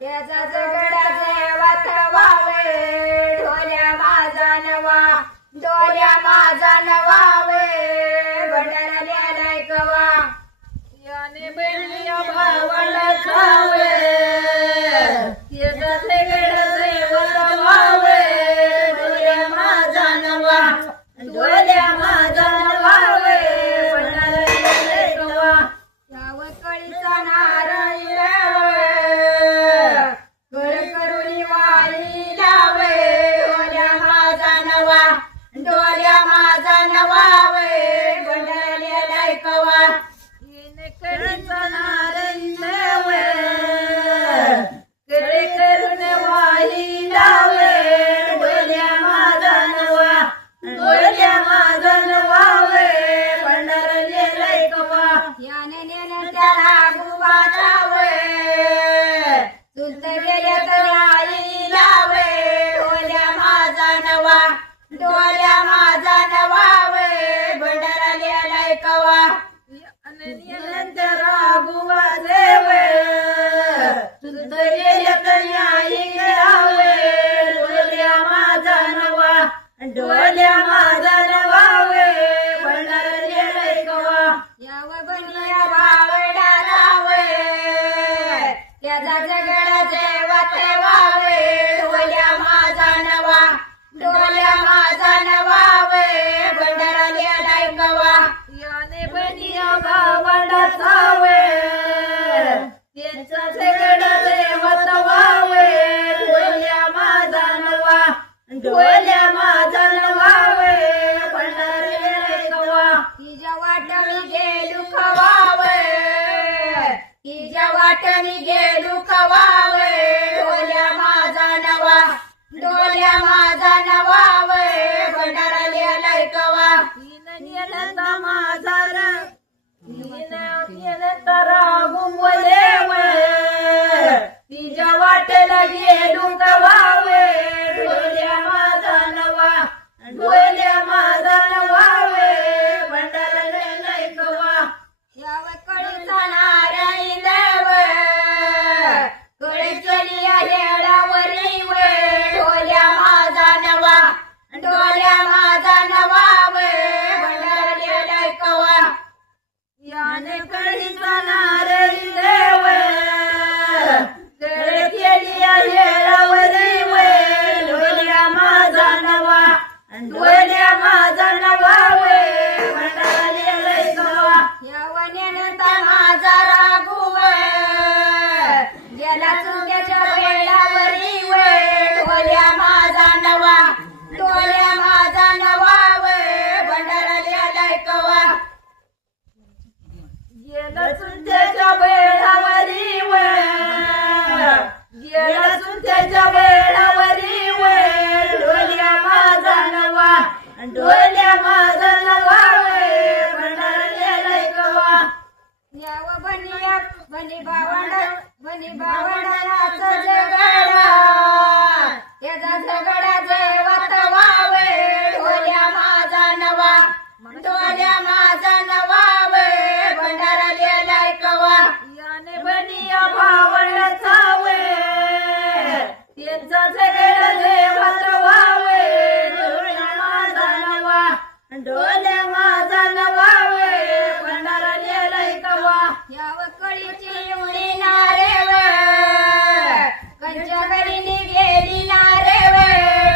त्याचा जगडाचे वाथवावे ढोल्या माझा नवा ढोल्या माझा नवावे भंडारा न्यालाय कवा याने बेलिया भावंडाचावे त्याचा जगडाचे वाथवावे ढोल्या माझा नवा ढोल्या माझा नवावे भंडारा न्यालाय कवा याव कळीचा नारळी लावे घर करुणी वाली लावे ढोल्या माझा नवा ढोल्या माझा नवावे भंडाऱ्याला कवा येणे कळीचा नारळी लावे घर करुणी वाली लावे ढोल्या माझा नवा ढोल्या माझा नवावे भंडाऱ्याला कवा याने त्याला गुबा लावे सुलत गेल्या तर आई लावे ढोल्या माझा नवा ढोल्या माझा नवावे भंडारा न्यालाय कवा त्याला गुबा देवे सुलत गेल्या तर आई लावे ढोल्या माझा नवा ढोल्या माझा नवावे भंडारा न्यालाय कवा याव बनिया भावडा लावे त्याचा जगडाचे वाथवावे ढोल्या माझा नवा ढोल्या माझा नवावे भंडारा न्यालाय कवा याने बनिया भावडा लावे त्याचा जगडाचे वाथवावे ढोल्या माझा नवा ढोल्या माझा नवावे भंडारा न्यालाय कवा तिच्या वाटणी गेलू खवावे तिच्या वाटणी गेलू खवावे ढोल्या माझा नवा ढोल्या माझा नवावे भंडारा न्यालाय कवा नेनता माझा नेनता गुंवले तिच्या वाटेला गेलू खवावे ढोल्या माझा नवा ढोल्या माझा नवावे भंडारा न्यालाय कवा याव कळीचा नारळी लावे कळी चली हेळावरी वे ढोल्या माझा नवा ढोल्या माझा नवावे भंडारा न्यालाय कवा याने कळीचा नारळी लावे कळी चली हेळावरी वे ढोल्या माझा नवा ढोल्या माझा नवावे भंडारा न्यालाय कवा यावनेनता माझा राघुवे गेला चुक्याच्या वेळावरी वे ढोल्या माझा नवा ढोल्या माझा नवावे भंडारा न्यालाय कवा गेला चुक्याच्या वेळावरी वे गेला चुक्याच्या वेळावरी वे ढोल्या माझा नवा ढोल्या माझा नवावे भंडारा न्यालाय कवा याव बनिया बनी भावंडाचा जगडा त्याचा जगडाचे वाथवावे ढोल्या माझा नवा ढोल्या माझा नवावे भंडारा न्यालाय कवा याने बनिया भावंडाचावे त्यांचा जगडाचे वाथवावे ढोल्या माझा नवा ढोल्या माझा नवावे भंडारा न्यालाय कवा याव कळीची उडी नारे वे कंच्या घरी गेली नारे वे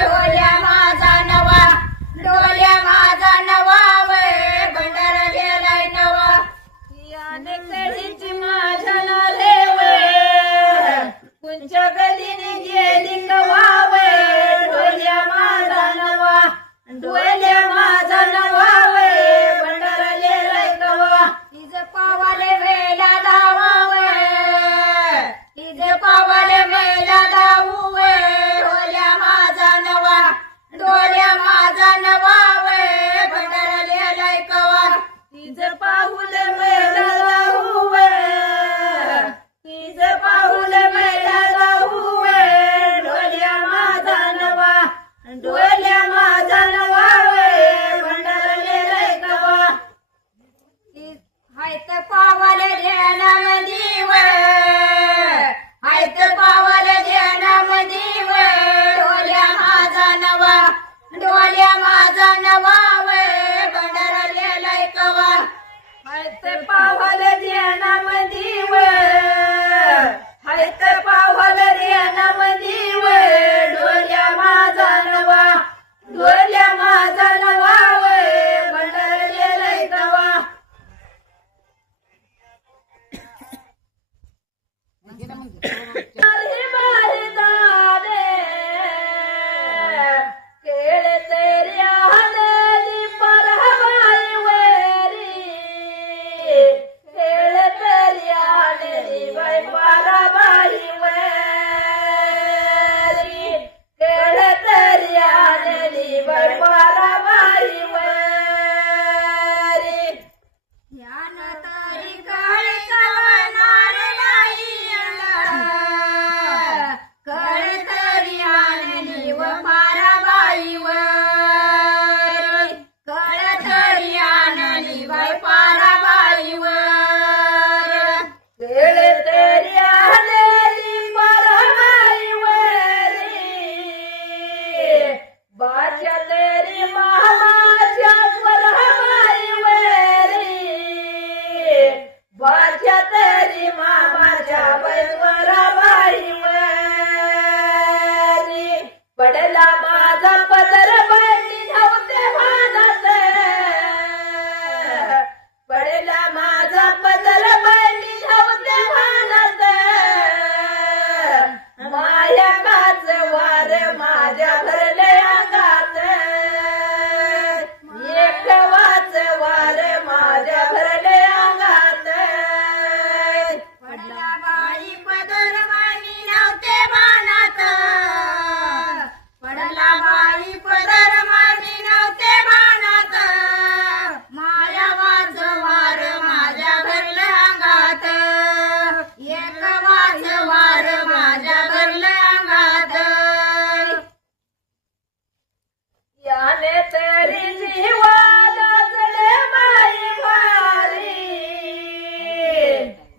मामाच्या बैलवरा बाईवरी पडला माझा पदर बाई नव्हते भानात पडला माझा पदर बाई नव्हते भानात माया काच वार माझ्या भरले अंगात एक वाच वार माझ्या भरले अंगात पडला बाई पदर बाई नव्हते भानात पडला बाई पदर बाई नव्हते भानात माया वाज वार माझ्या भरल्या अंगात एक वाज वार माझ्या भरल्या अंगात याने तरी जीवाला जडे बाई भारी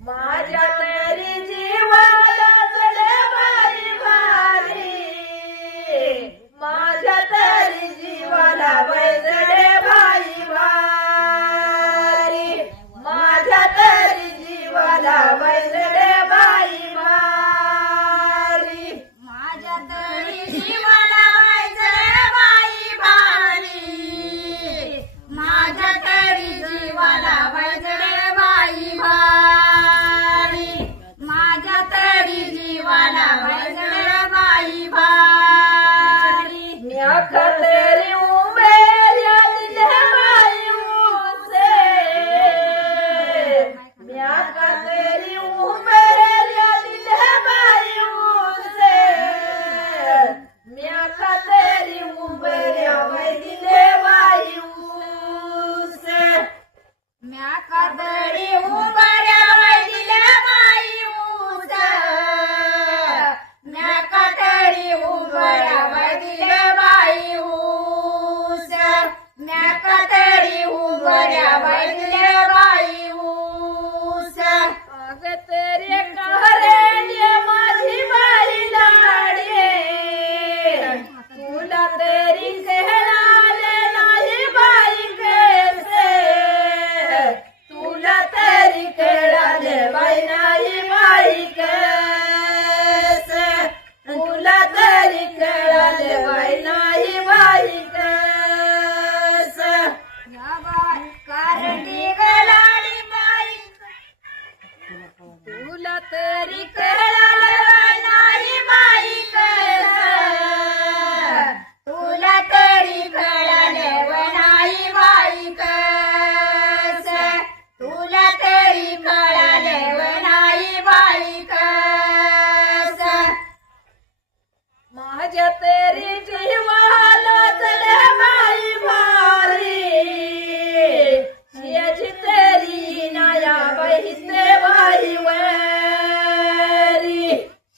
माझ्या तरी जीवाला जडे बाई भारी माझ्या तरी जीवाला वैजडे बाई भारी माझ्या तरी जीवाला वैजडे बाई भारी माझ्या तरी जीवाला वैजडे बाई भारी माझ्या तरी जीवाला वैजडे बाई भारी माझ्या तरी जीवाला वैजडे बाई भारी म्या खतरी उमेर्या दिले बाई उसे म्या खतरी उमेर्या दिले बाई उसे म्या खतरी उमेर्या वै दिले बाई उसे म्या कातडी उंबऱ्या वैदिल्या बाई ऊस म्या कातडी उंबऱ्या वैदिल्या बाई ऊस म्या कातडी उंबऱ्या वैदिल्या बाई ऊस अग तेरे कहरे माझी बाई लाडे तुला तेरी कहणाले नाही बाई कैसे तुला तेरी कहणाले बाई नाही बाई कैसे तुला तेरी कहणाले बाई नाही बाई कैसे या बाई कारंडी गलाडी बाई तुला तेरी कहणाले बाई नाही बाई कैसे तुला तरी कळाले नाही बाई कस तुला तरी कळाले नाही बाई कस माझ्या तेरी जीवाला जडे बाई भारी शेजी तेरी नाया बहिते बाई वरी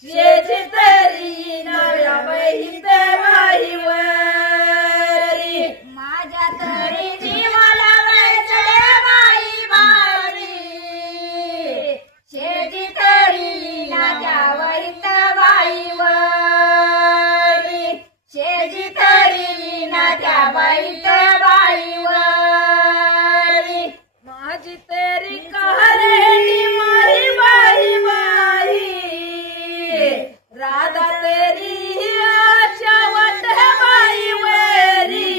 शेजी तेरी नाया बहिते बाई वरी माझ्या तरी जीवाला वैचडे बाई भारी शेजी तरी नाच्या वैत बाई वरी शेजी तरी नाच्या वैत बाई वरी माझी तेरी कहरेली माही बाई बाई राधा तेरी आशा वाटे बाई वेरी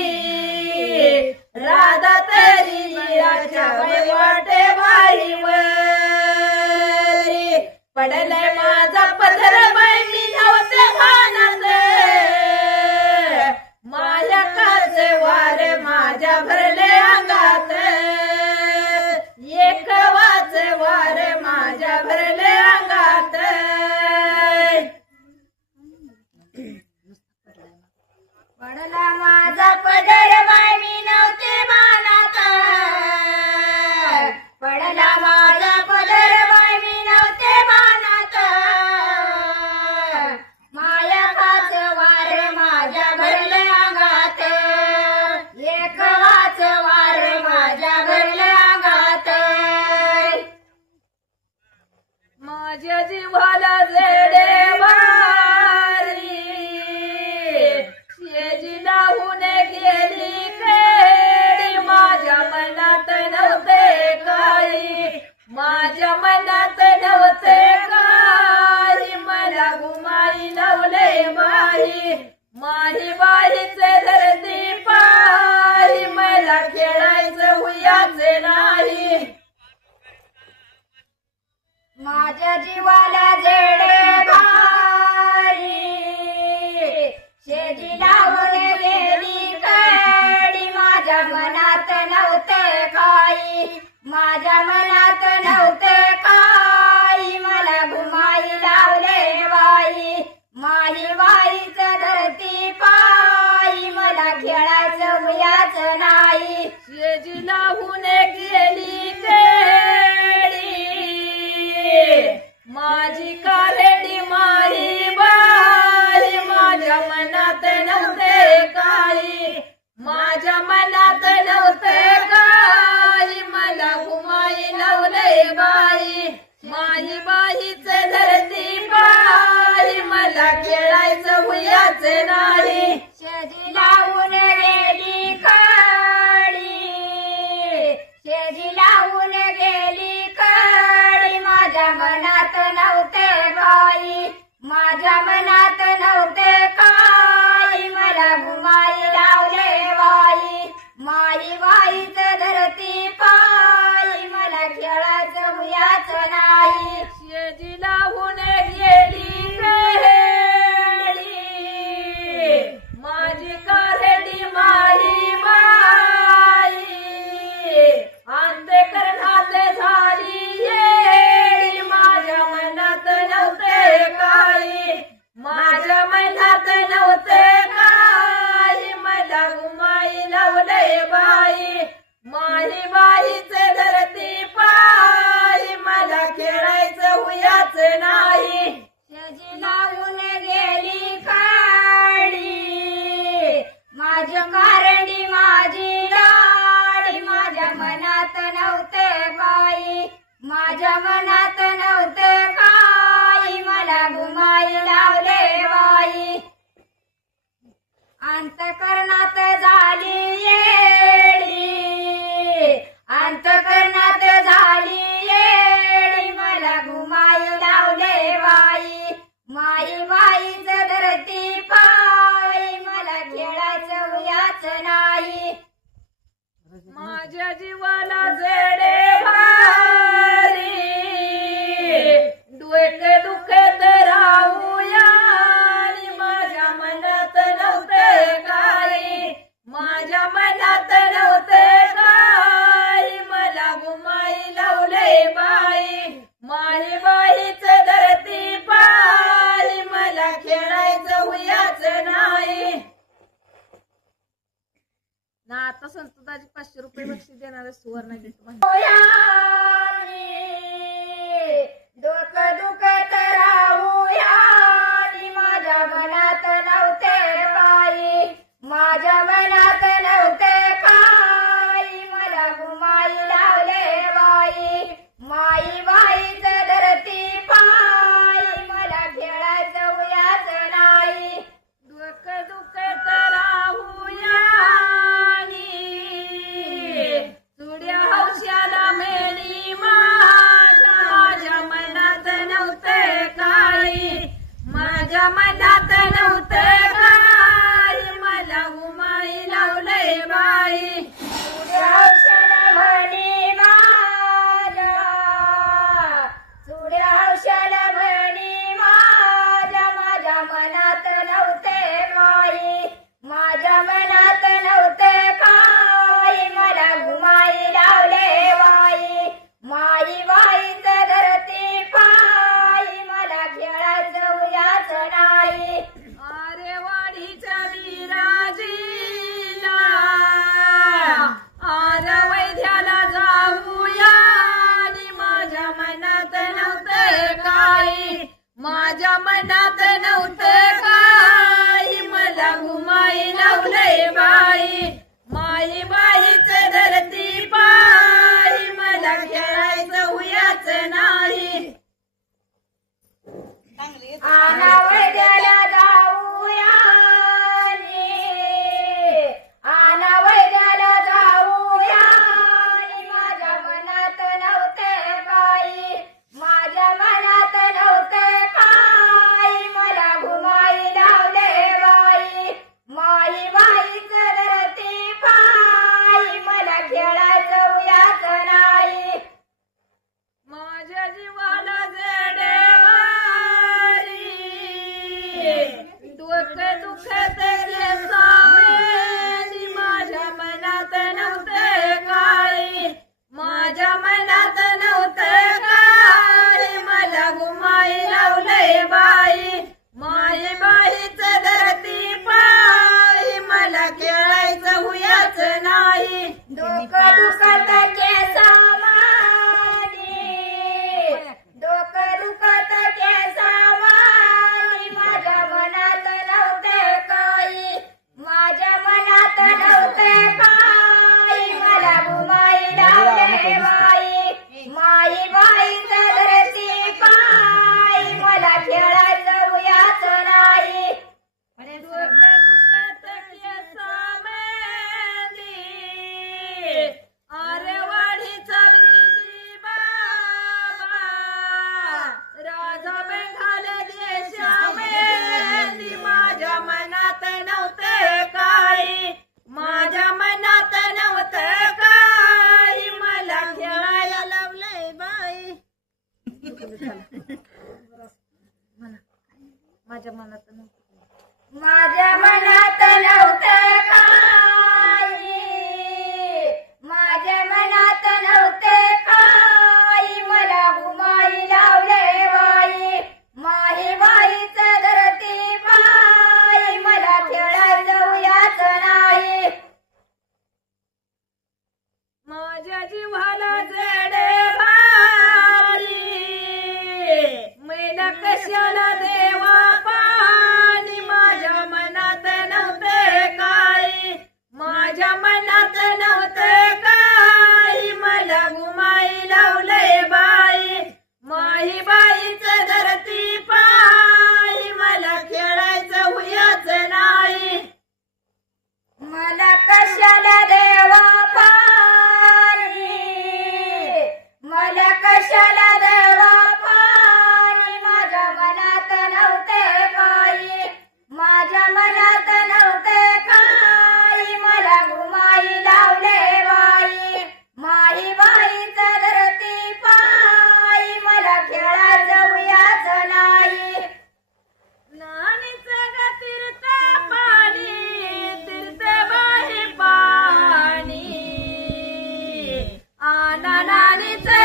राधा तेरी आशा वाटे बाई वेरी पडले माझा पदर बाई मी नव्हते भानात माझ्या काचे वारे माझ्या भरले अंगात एक वाच वारे माझ्या भरले अंगात पडला माझा पदर बाई मी नव्हते भानात पडला माझा पदर बाई मी नव्हते भानात माया काच वार माझ्या भरल्या अंगात एक वाच वार माझ्या भरल्या अंगात माझ्या जीवाला जेडे बारी शेजी लावून गेली केडी माझ्या मनात नव्हते काही माझ्या मनात नव्हते जीवाला जडे भारी शेजी लावून गेली कडी माझ्या मनात नव्हते काही माझ्या मनात नव्हते काही मला घुमाई लावले बाई माही बाईच धरती पायी मला खेळायचं मुयाच नाही शेजी लावून गेली केडी माझी कारेडी माही बाई माझ्या मनात नव्हते काही माझ्या मनात नव्हते काही मला घुमाई लावले बाई माही बाईच धरती बाई मला खेळायचं हुयाच नाही शेजी लावून गेली कडी शेजी लावून गेली कडी माझ्या मनात नव्हते बाई माझ्या मनात नव्हते काही मला घुमाई लावले बाई माई बाईच धरती पायी मला खेळायचं हुयाच नाही शेजी लावून गेली केडी माझी कारेडी माही बाई अंधकरणात झाली येडी माझ्या मनात नव्हते काही माझ्या मनात नव्हते काही मला घुमाई लावले बाई माही बाईच धरती पायी मला खेळायचं हुयाच नाही शेजी लावून गेली काडी माझ्या कारणी माझी लाडी माझ्या मनात नव्हते काही माझ्या मनात नव्हते काही मला घुमाई लावले बाई अंतकरणात झाली येडी अंतकरणात झाली येडी मला घुमाई लावले बाई माई बाईच धरती पायी मला खेळायचं हुयाच नाही माझ्या जीवाला जडे भारी डोके दुखत राहूया आणि माझ्या मनात नव्हते काही माझ्या मनात नव्हते काही मला घुमाई लावले बाई माही बाईच धरती पायी मला खेळायचं हुयाच नाही ना आता संतदाजी 500 रुपये बक्षीस देणार सुवर्ण डोकं दुखत राहूया आणि माझ्या मनात नव्हते काही माझ्या मनात नव्हते काही मला घुमाई लावले बाई माई बाईच धरती पायी मला खेळायचं हुयाच नाही डोकं दुखत राहूया चुड्या हौशाला मेली माझ्या मनात नव्हते काही माझ्या मनात नव्हते काही मला घुमाई लावले बाई हौशल म्हणी माझ्या चुड्या हौशल म्हणी माझ्या माझ्या मनात नव्हते काही माझ्या मनात नव्हते काही मला घुमाई लावले बाई माई बाईच धरती पायी मला खेळायचं हुयाच नाही अरे वाडीच्या विराजीला आर वैद्याला जाऊया आणि माझ्या मनात नव्हते काही माझ्या मनात नव्हते काही मला घुमाई लावले बाई माई बाईच धरती पायी मला खेळायचं हुयाच नाही वैद्याला जाऊया वैद्याला जाऊया माझ्या मनात नव्हते काही माझ्या मनात नव्हते काही मला घुमाई लावले बाई माई बाईच धरती पायी मला खेळायचं हुयाच नाही माझ्या जीवाला जडे माझ्या मनात नव्हतं माझ्या मनात नव्हतं काही, माझ्या मनात नव्हते काही, मला घुमाई लावले बाई, माही बाईच धरती बाई, मला खेळायचं उयाच नाही. माझ्या जीवाला जडे भारी, मैला कशाला देवा पाणी, माझ्या मनात नव्हते काही, माझ्या मनात नव्हते काही, मला घुमाई लावले बाई, माही बाईच धरती पायी, मला खेळायचं हुयाच नाही. मला कशाला देवा पाणी, मला कशाला देवा पाणी, माझ्या मनात नव्हते काही, माझ्या मनात नव्हते काही, मला घुमाई लावले बाई, माही बाईच धरती पायी, मला खेळायचं उयाच नाही. नानीचं ग तीर्थ पाणी, तीर्थ बाही पाणी, आना नानीचं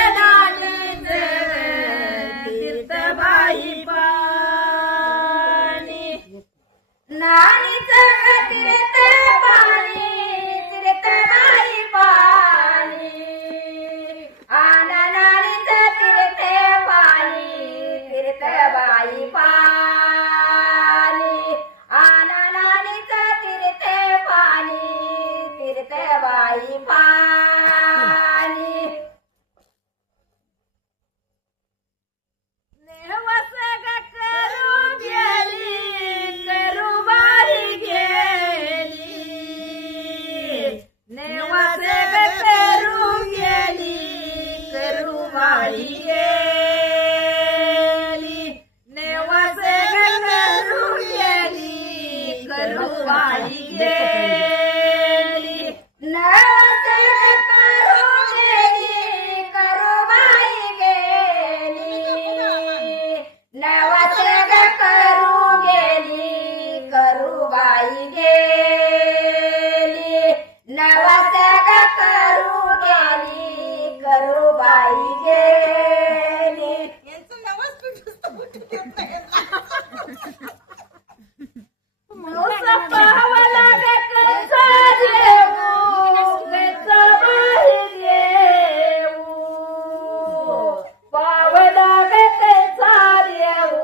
तीर्थ बाही पाणी. नानीचं तीर्थ पाणी, तीर्थ बाई पाणी, आना नानीचं तीर्थ पाणी, तीर्थ बाई पाणी, आना नानीचं तीर्थ पाणी, तीर्थ बाई पाणी. नेहवास ग करू गेली, करू बाई गेली, नेहवास ग करू गेली, करू बाई गेली, नेहवास ग करू गेली, करू बाई गेली. नवस करू गेली, करू बाई गेली, नवस करू गेली, करू बाई गेली, नवस करू गेली, करू बाई गेली. नवसा पावला ग कंचा देऊ, कंचा बाई देऊ, पावला ग कंचा देऊ,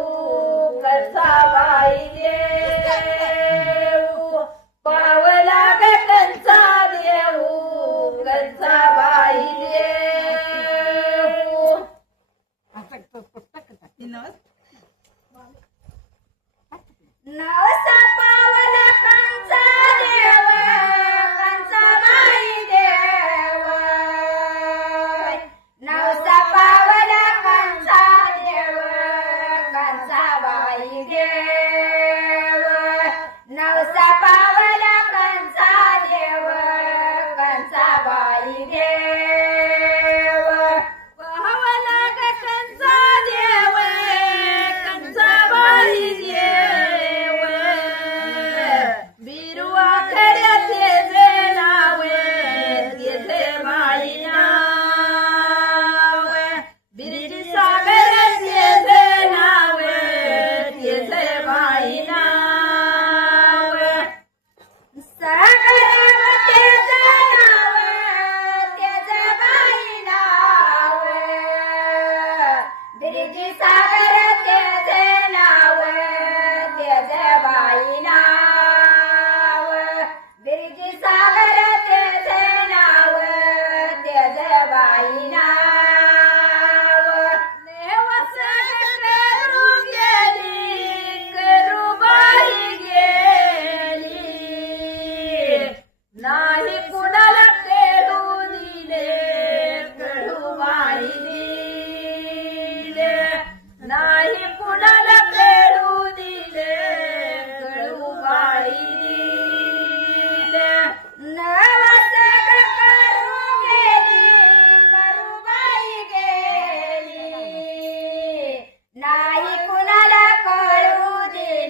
कंचा बाई देऊ, पावला ग कंचा देऊ, कंचा बाई देऊ. नवसा पावला कंचा देव, कंचा बाई देव, नवसा पावला कंचा देव, कंचा बाई देव, नवसा पावला कंचा देव, कंचा बाई देव. पावला ग कंचा देव, कंचा बाई देव, बिरुवा खड्याचे जे नावे, तेथे बाई नाव, बिरडी सागराचे जे नावे, तेथे बाई नाव. सागरवतीचं नाव, त्याचं बाई नाव, बिरजी सागर त्याचं नाव, त्याचं बाई नाव, बिरजी सागर त्याचं नाव, त्याचं बाई नाव. नेवस करू गेली, करू बाई गेली, नाही कुणाला खेळू दिले, करू बाई दिले, नाही कुणाला खेळू दिले, करू बाई दिले. नवस करू गेली, करू बाई गेली, नाही कुणाला कळू दिले,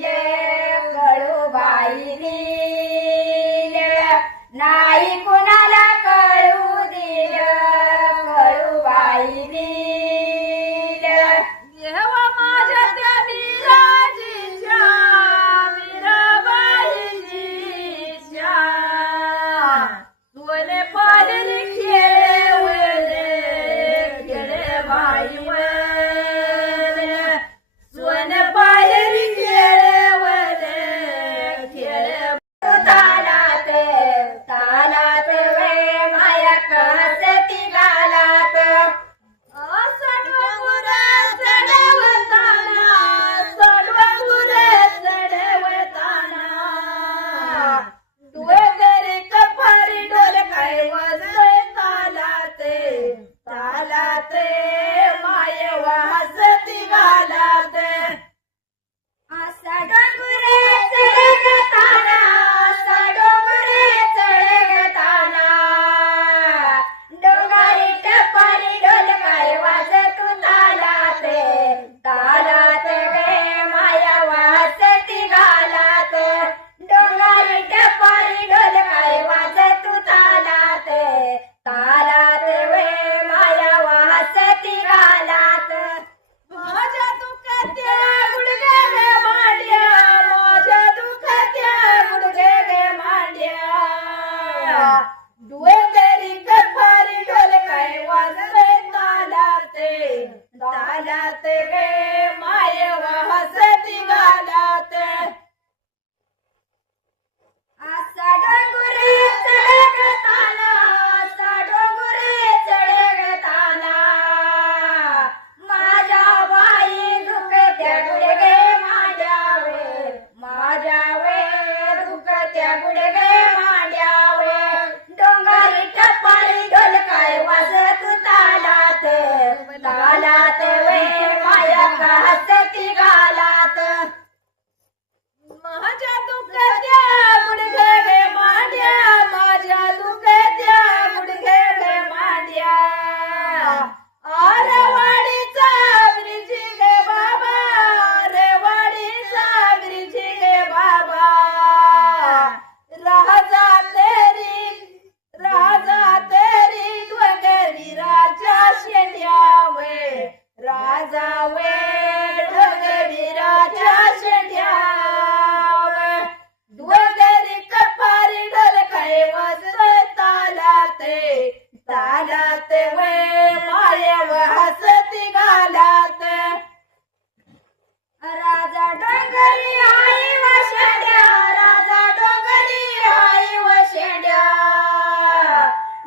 डोंगरी आई व शेंड्या राजा डोंगरी आई व शेंड्या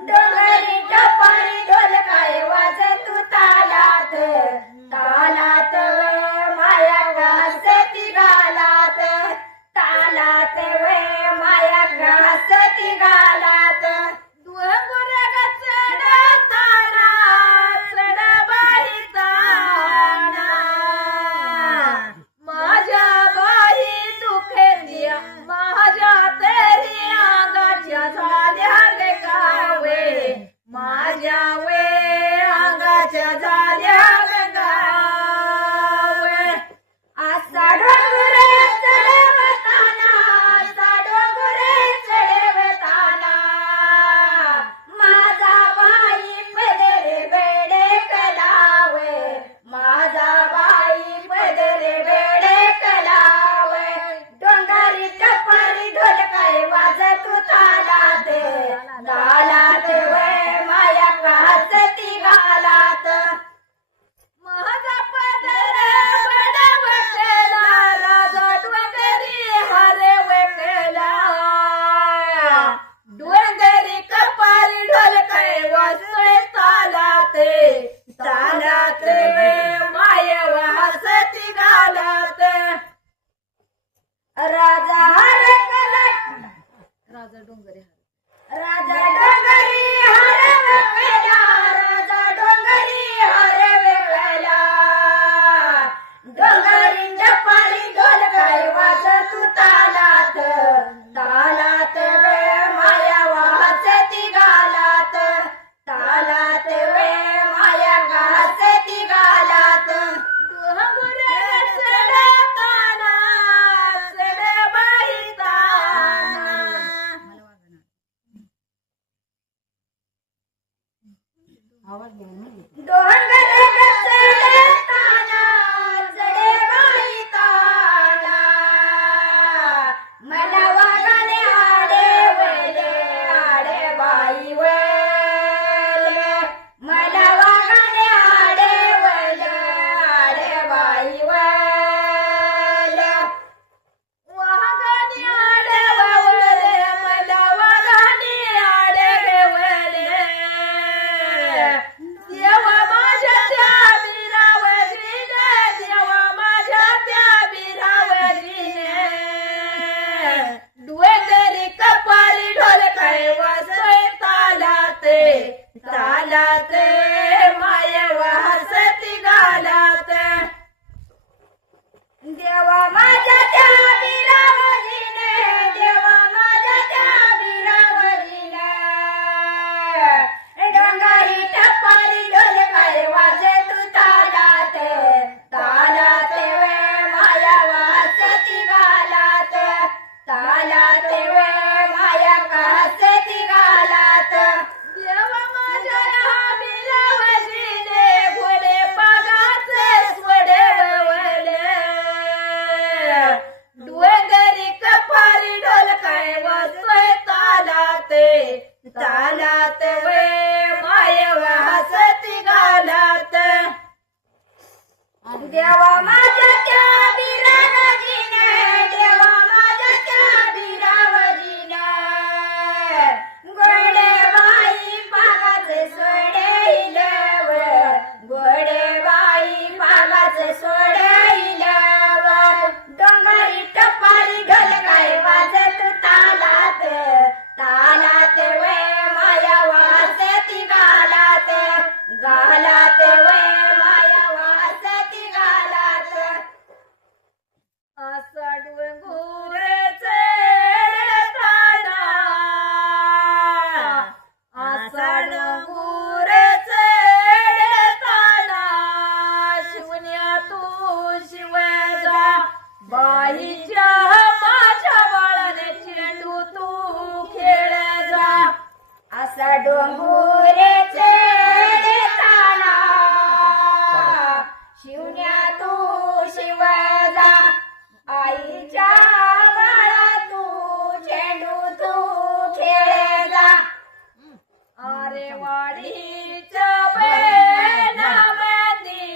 डोंगरी टपारी ढोल काय वाजत तालात तालात वे माया घासती गालात तालात वे माया घासती गालात डोंगर चढ तारा चढ बाई ताना माझ्या बाई दुखे दिया माझ्या तरी अंगाच्या झाल्या गे गावे माझ्या वे अंगाच्या झाल्या गे गावे असा डोंगर चढवताना असा डोंगर चढवताना माझा बाई पदरे बेडे कलावे माझा बाई पदरे बेडे कलावे डोंगरी टपारी ढोल काय वाजत तालात तालात वे माया घासती गालात माझा पदर बडवटला राजा डोंगरी हरे वेकला डोंगरी कपारी ढोल काय वाजतोय तालाते तालाते माय वासती गालात राजा हरकला राजा डोंगरी राजा डोंगरी हरवला राजा डोंगरी हरवला डोंगरी टपारी ढोल काय वाजत तालात तालात वे माया वाजती गालात तालात वे माया घासती गालात डोंगर चढताना चढ बाई ताना डोंगर चढताना चढे बाई ताना मला वागाने आडे बाई वले मला वागाने आडे बाई वले वाघाने आडवले मला वाघाने आडवले देवा माझ्या त्या बिरावरीने देवा माझ्या त्या बिरावरीने डोंगरी कपारी ढोल काय वाजतोय तालाते तालाते माय वासती गालात देवा माझ्या त्या बिरावरीने देवा माझ्या त्या बिरावरीने डोंगरी टपारी ढोल काय वाजत तालात तालात वे माया वाजती गालात तालात वे माया घासती गालात देवा माझ्या बिरावरीने घोडे पागाचे सोडवले डोंगरी कपारी ढोल काय वाजतोय तालाते तालात वे माय वासती गालात देवा माझ्या त्या बिरावरीने देवा माझ्या त्या बिरावरीने गोडे बाई पागाचे सोडेलव गोडे बाई पागाचे सोडेलव डोंगरी टपारी ढोल काय वाजत तालात तालात वे माया वाजती गालात गालात वे माया वाजती गालात असा डोंगर चढताना असा डोंगर चढताना शिवण्या तू शिवजा बाईच्या माझ्या बाळाने चेंडू तू खेळ जा असा डोंगुरे चढताना शिवण्या तू शिवजा आईच्या बाळा तू चेंडू तू खेळजा अरे वाडीच्या बेनामंदी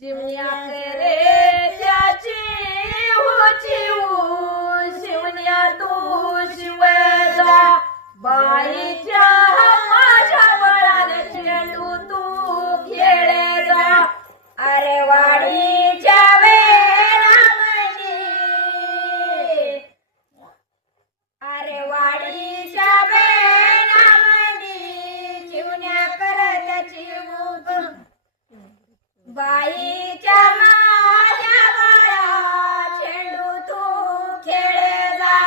चिमण्या रे बाईच्या माझ्या बाळा चेंडू तू खेळे जा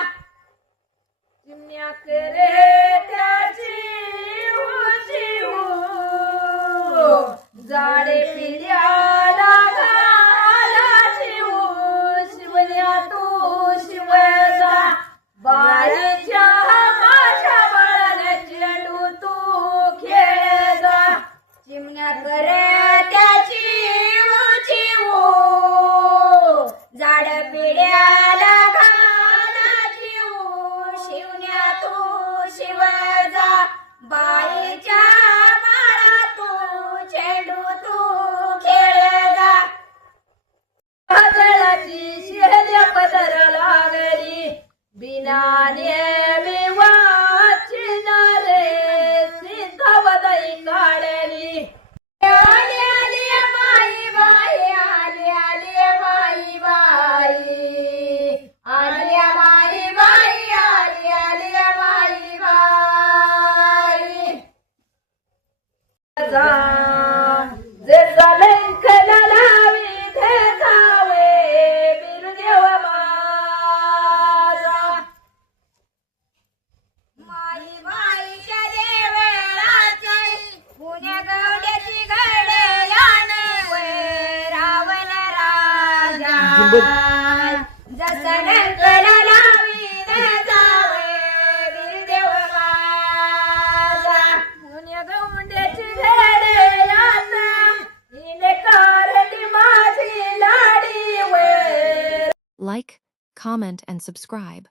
चिमण्या करे त्याची जाडे पिल्याला घाला शिवू शिवण्या तू शिवजा बाळाच्या माझ्या बाळाला चेंडू तू खेळजा चिमण्या करे त्याची चिवू झाड पिढ्याला घाला चिवू शिवण्या तू शिवजा बाईच्या बाळा तू चेंडू तू खेळजा वादळाची शेल्या पदर लागली बिनाने विवाची रे सिद्धावदई काढली आली आली माई बाई आली आली माई बाई आली माई बाई आली आली माई बाई जा जे जलंकला लावी ते जावे बिरुदेव माझा माई बाईच्या देवळाची पुण्य गवड्याची गड्याने रावण राजा जसं डंकला लावी जावे बिरुदेव माझा पुण्य गौंड्याची घडे आता हिने काढली माझी लाडी वर Like, comment, and subscribe.